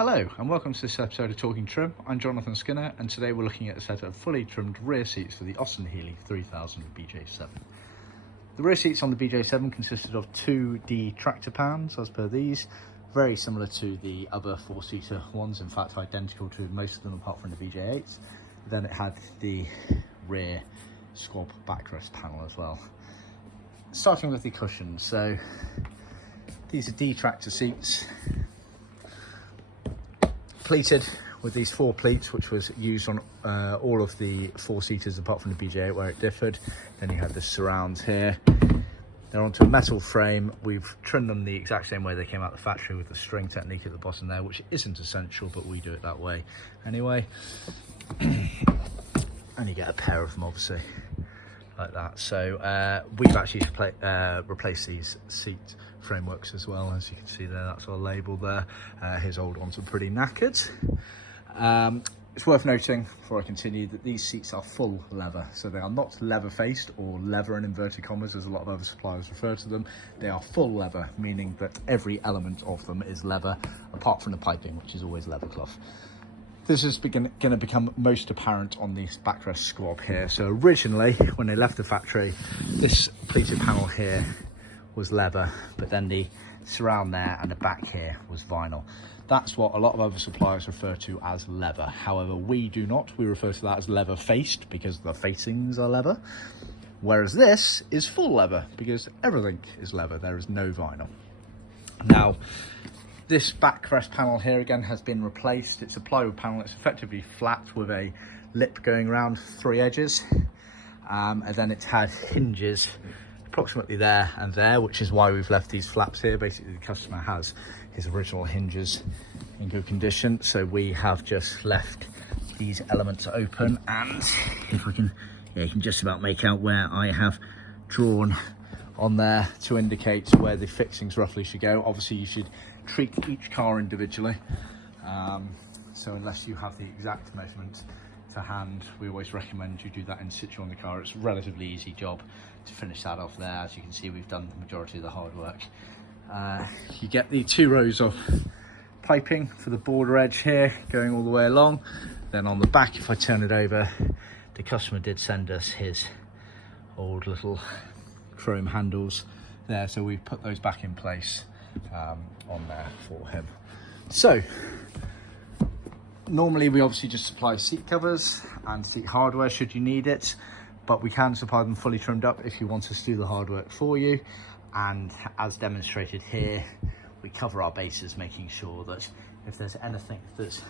Hello and welcome to this episode of Talking Trim. I'm Jonathan Skinner and today we're looking at a set of fully trimmed rear seats for the Austin Healey 3000 BJ7. The rear seats on the BJ7 consisted of two detractor pans as per these, very similar to the other four-seater ones, in fact identical to most of them apart from the BJ8s. Then it had the rear squab backrest panel as well. Starting with the cushions, so these are detractor seats, pleated with these four pleats, which was used on all of the four-seaters apart from the BJ8 where it differed. Then you have the surrounds here. They're onto a metal frame. We've trimmed them the exact same way they came out the factory with the string technique at the bottom there, which isn't essential, but we do it that way anyway. And you get a pair of them obviously like that. So we've actually replaced these seat frameworks as well, as you can see there. That's our label there. His old ones are pretty knackered. It's worth noting before I continue that these seats are full leather, so they are not leather faced or leather in inverted commas as a lot of other suppliers refer to them. They are full leather, meaning that every element of them is leather apart from the piping, which is always Leathercloth. This is going to become most apparent on this backrest squab here. So originally when they left the factory, this pleated panel here was leather, but then the surround there and the back here was vinyl. That's what a lot of other suppliers refer to as leather. However, we do not. We refer to that as leather faced because the facings are leather, whereas this is full leather because everything is leather. There is no vinyl. Now, this backrest panel here again has been replaced. It's a plywood panel. It's effectively flat with a lip going around three edges, and then it's had hinges approximately there and there, which is why we've left these flaps here. Basically, the customer has his original hinges in good condition, so we have just left these elements open. And if I can, yeah, you can just about make out where I have drawn on there to indicate where the fixings roughly should go. Obviously, you should treat each car individually, so unless you have the exact measurement to hand, we always recommend you do that in situ on the car. It's a relatively easy job to finish that off there. As you can see, we've done the majority of the hard work. You get the two rows of piping for the border edge here going all the way along. Then on the back, if I turn it over, the customer did send us his old little chrome handles there, so we've put those back in place on there for him. So normally we obviously just supply seat covers and seat hardware should you need it, but we can supply them fully trimmed up if you want us to do the hard work for you. And as demonstrated here, we cover our bases, making sure that if there's anything that's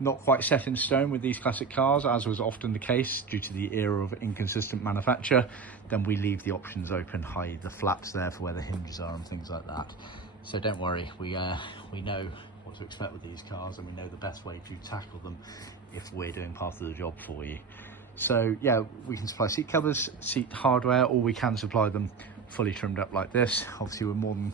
not quite set in stone with these classic cars, as was often the case due to the era of inconsistent manufacture, then we leave the options open, i.e. the flaps there for where the hinges are and things like that. So don't worry, we know what to expect with these cars, and we know the best way to tackle them if we're doing part of the job for you. So yeah, we can supply seat covers, seat hardware, or we can supply them fully trimmed up like this. Obviously, we're more than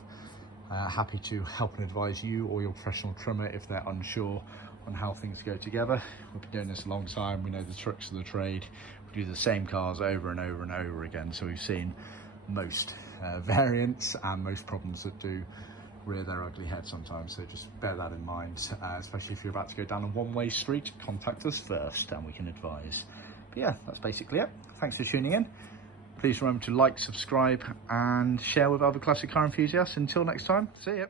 happy to help and advise you or your professional trimmer if they're unsure on how things go together. We've been doing this a long time. We know the tricks of the trade. We do the same cars over and over and over again, so we've seen most variants and most problems that do rear their ugly head sometimes, so just bear that in mind, especially if you're about to go down a one-way street. Contact us first and we can advise. But yeah, that's basically it. Thanks for tuning in. Please remember to like, subscribe and share with other classic car enthusiasts. Until next time, see ya.